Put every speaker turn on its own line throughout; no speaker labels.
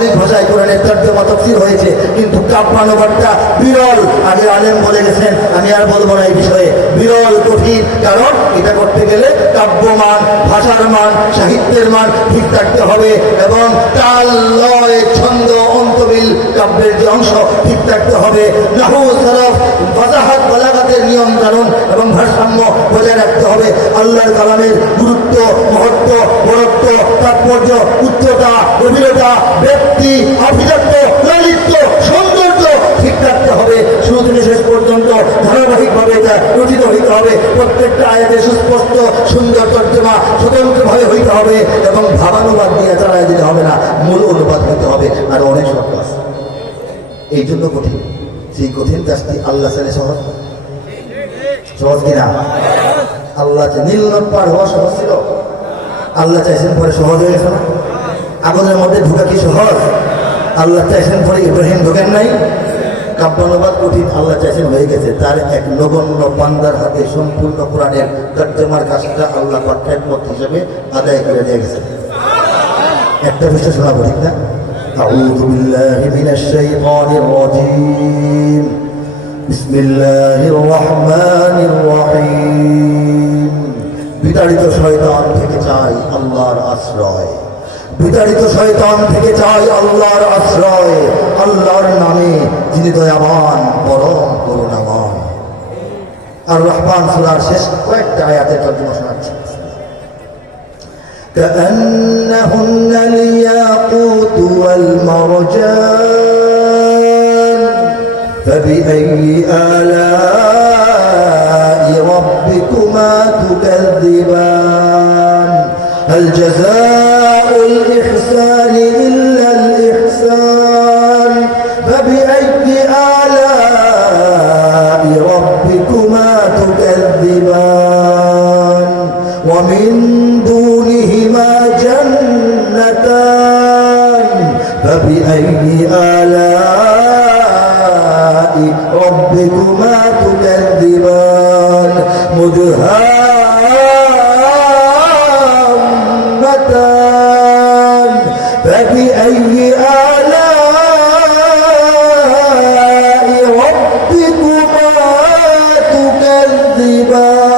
অনেক ভাষায় কোরআনের তর্জমা তফসির হয়েছে, কিন্তু কাব্যানুবাদটা বিরল। আগে আলেম বলে গেছেন, আমি আর বলব না এই বিষয়ে। বিরল, কঠিন, কারণ এটা করতে গেলে কাব্যমান, ভাষার মান, সাহিত্যের মান ঠিক থাকতে হবে এবং তাল, লয়, ছন্দ, অন্তবিল কাব্যের যে অংশ ঠিক থাকতে হবে। নাহু সরফ বাজাহাত বালাগাতের নিয়ম কানুন এবং ভারসাম্য বজায় রাখতে হবে। আল্লাহর কালামের গুরুত্ব, মহত্ব, বরত্ব, তাৎপর্য, উচ্চতা, গভীরতা, ব্যক্তি, আভিজাত্য লালিত্য সৌন্দর্য ঠিক রাখতে হবে। শুরু শেষ পর্যন্ত ধারাবাহিকভাবে এটা রচিত হইতে হবে। প্রত্যেকটা আয়াতে সুস্পষ্ট, সুন্দর তর্জমা স্বতন্ত্রভাবে হইতে হবে এবং ভাবানুবাদ দিয়ে চালায় দিতে হবে না। মূল অনুবাদ হইতে হবে। আর অনেক শর্ত আছে। এই জন্য কঠিন। সেই কঠিন কাজটি আল্লাহ সালে সহজ। সহজ কিনা আল্লাহ যে নীল নদ পার হওয়া সহজ ছিল আল্লাহ চাইছেন পরে সহজ হয়ে গেছে না আগুনের মধ্যে ঢুকা কি সহজ আল্লাহ চাইছেন পরে ইব্রাহিম ঢোকেন নাই কাব্যানুবাদ কঠিন আল্লাহ চাইছেন হয়ে গেছে তার এক নগণ্য পান্দার হাতে সম্পূর্ণ কোরআনের তর্জমার কাজটা আল্লাহ পাঠ্যের মত হিসেবে আদায় করে দিয়ে গেছে একটা বিষয় শোনাবো ঠিক না أعوذ بالله من الشيطان الرجيم بسم الله الرحمن الرحيم বিতাড়িত শয়তান থেকে চাই আল্লাহর আশ্রয় বিতাড়িত শয়তান থেকে চাই আল্লাহর আশ্রয় আল্লাহর নামে যিনি দয়াবান পরম করুণাময় আর রহমান সুরার শেষ কয়েকটা আয়াতের তর্জমা শোনাচ্ছি كأنهن الياقوت والمرجان فبأي آلاء ربكما تكذبان؟ هل جزاء الإحسان إلا ربكما تكذبان مدهامتان فبأي آلاء ربكما تكذبان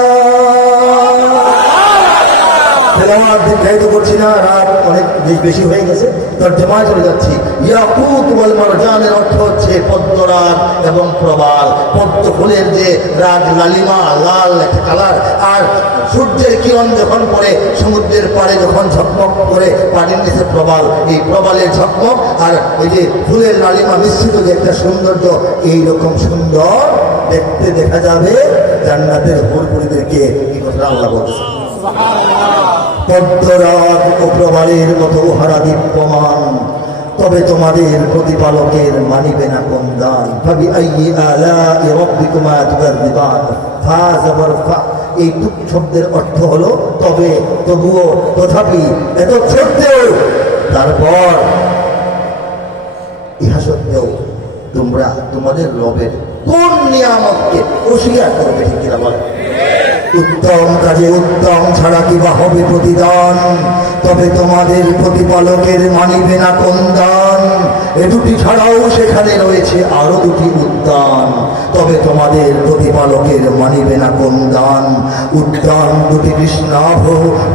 তেলাওয়াত দীর্ঘায়িত করছি না রাত অনেক বেশ- বেশি হয়ে গেছে তর্জমায় চলে যাচ্ছি ইয়াকুত ওয়াল মারজানের অর্থ হচ্ছে পদ্মরাগ এবং প্রবাল পদ্ম ফুলের যে রাগ লালিমা লাল একটা কালার আর সূর্যের কিরণ যখন পড়ে সমুদ্রের পাড়ে যখন ঝকমক করে পানির নিচে প্রবাল এই প্রবালের ঝকমক আর ওই যে ফুলের লালিমা মিশ্রিত যে একটা সৌন্দর্য এই রকম সুন্দর দেখতে দেখা যাবে জান্নাতের হুরপুরিদেরকে এই কথা আল্লাহ বলতেছে পদ্মরাগ ও প্রবালের মতো উহারা দীপ্যমান। তবে তোমাদের প্রতিপালকের মানিবে না কোন দান। এই শব্দের অর্থ হলো, তবে, তবুও, তথাপি, এত সত্ত্বেও। তারপর, ইহা সত্ত্বেও তোমরা তোমাদের রবের কোন নিয়ামতকে অস্বীকার করবে ঠিক বলে? উত্তম কাজে উত্তম ছাড়া কি বা হবে প্রতিদান? তবে তোমাদের প্রতিপালকের মানিবে না কোন দান? এ দুটি ছাড়াও সেখানে রয়েছে আরও দুটি উদ্যান। তবে তোমাদের প্রতিপালকের মানিবে না কোন দান? উদ্যান দুটি কৃষ্ণাভ,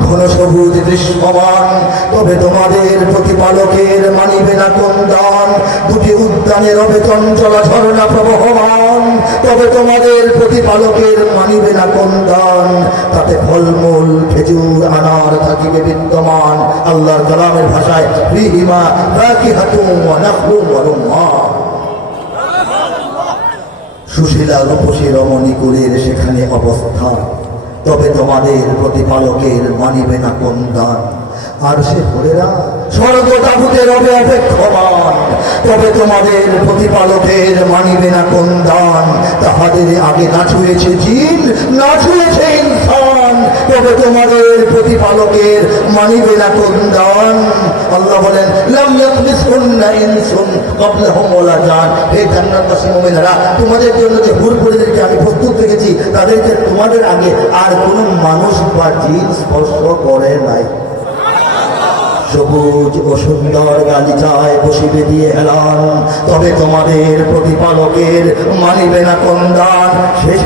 ঘন সবুজ দৃশ্যমান। তবে তোমাদের প্রতিপালকের মানিবে না কোন দান? দুটি উদ্যানের রবে চঞ্চলা ঝরনা প্রবহমান। তবে তোমাদের প্রতিপালকের মানিবে না কোন দান তাতে ফলমূল, খেজুর, আনার থাকিবে বিদ্যমান। আল্লাহর কালামের ভাষায়, ফিহিমা ফাকিহাতুম হাতুম সুশীলা রূপসী রমণী কুলের সেখানে অবস্থা তবে তোমাদের প্রতিপালকের মানিবে না কোন দান। আর সে হরেরা স্বর্গ তাবুতে রবে অপেক্ষমান। তবে তোমাদের প্রতিপালকের মানিবে না কোন দান। তাহাদের আগে না ছুঁয়েছে জিন, না ছুঁয়েছে ইনসান। তবে তোমাদের প্রতিপালকের মানিবে না কোন দান। আল্লাহ বলেন জান। তোমাদের জন্য যে হুরপুরিদেরকে আমি প্রস্তুত রেখেছি, তাদেরকে তোমাদের আগে আর কোনো মানুষ বা জিন স্পর্শ করে নাই। সবুজ ও সুন্দর গালিচায় বসিবে দিয়ে হেলান। তবে তোমাদের প্রতিপালকের মানিবে না কন্দান শেষ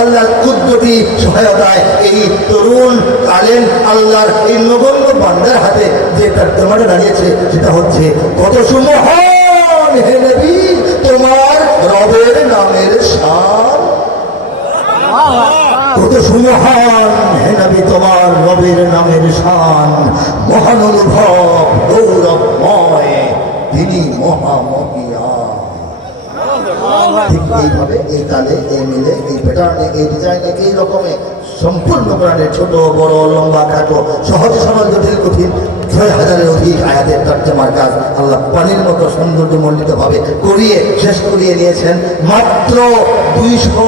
আল্লাহর সহায়তায় এই তরুণ এই বান্দার হাতে যে তর্জমাটা দাঁড়িয়েছে, সেটা হচ্ছে, কত সুমহান নবী, তোমার রবের নামের শান। কত সুমহান হে নবী, তোমার রবের নামের শান। মহান অনুভব, গৌরবময়, তিনি মহামহিয়া। ঠিক এইভাবে এই তালে, এই মিলে, এই প্যাটার্নে এই ডিজাইনে এই রকমে সম্পূর্ণ কোরআনের ছোট, বড়, লম্বা, খাটো, সহজ, সরল, জটিল, কঠিন ছয় হাজারের অধিক আয়াতের তর্জমার কাজ আল্লাহ পানির মতো সৌন্দর্য মণ্ডিত ভাবে করিয়ে শেষ করিয়ে নিয়েছেন মাত্র দুইশো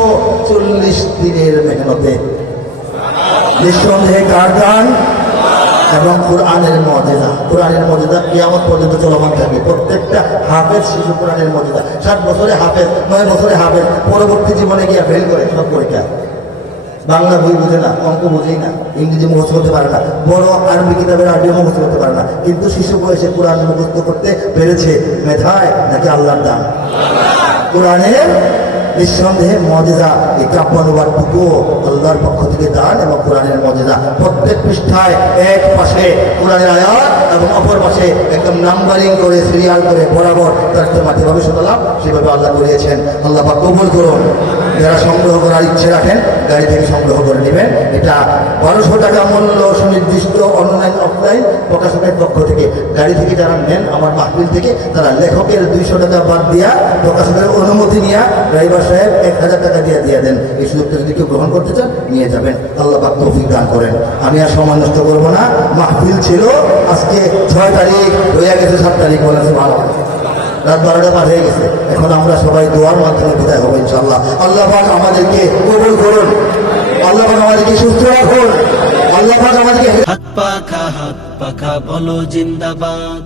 চল্লিশ দিনের মেহনতে। নিঃসন্দেহে কার গান? এবং কোরআনের মজেদা কোরআনের মজেদা কিয়ামত পর্যন্ত চলমান থাকবে। প্রত্যেকটা হাফেজ শিশু কোরআনের মজেদা ষাট বছরে হাফেজ, নয় বছরে হাফেজ, পরবর্তী জীবনে গিয়ে ফেল করে, সব পরীক্ষা। বাংলা বই বোঝে না, অঙ্ক বুঝেই না, ইংরেজি মুখস্থ করতে পারে না, বড় আরবি কিতাবের আরবি মুখস্থ করতে পারে না, কিন্তু শিশু বয়সে কোরআন মুখস্থ করতে পেরেছে মেধায় নাকি আল্লাহর দান? কোরআনের নিঃসন্দেহে মজেদা এই কাব্যানুবাদটুকু আল্লাহর পক্ষ থেকে দান এবং কোরআনের মজেদা প্রত্যেক পৃষ্ঠায় এক পাশে কোরআনের আয়াত এবং অপর পাশে একদম নাম্বারিং করে সিরিয়াল করে, বরাবর তার যেভাবে শোনালাম সেভাবে আল্লাহ করিয়েছেন। আল্লাহ কবুল করুন। যারা সংগ্রহ করার ইচ্ছে রাখেন, গাড়ি থেকে সংগ্রহ করে নেবেন। এটা বারোশো টাকা মূল্য সুনির্দিষ্ট অনলাইন অফলাইন প্রকাশনের পক্ষ থেকে। গাড়ি থেকে যারা নেন, আমার মাহবিল থেকে, তারা লেখকের দুইশো টাকা বাদ দিয়া প্রকাশকের অনুমতি নিয়ে ড্রাইভার সাহেব এক হাজার টাকা দিয়ে দিয়ে দেন। এই সুযোগটা যদি কেউ গ্রহণ করতে চান, নিয়ে যাবেন। আল্লাহ পাক তৌফিক দান করেন। আমি আর সময় নষ্ট করব না। মাহফিল ছিল আজকে ছয় তারিখ হয়ে গেছে সাত তারিখ বলেছে ভালো। রাত বারোটা পার হয়ে গেছে। এখন আমরা সবাই দোয়ার মাধ্যমে বিদায় হব ইনশাল্লাহ আল্লাহ পাক আমাদেরকে কবুল করুন। আল্লাহ পাক আমাদেরকে সুস্থ রাখুন। আল্লাহ পাক আমাদেরকে
হাত পাখা হাত পাখা বলো জিন্দাবাদ।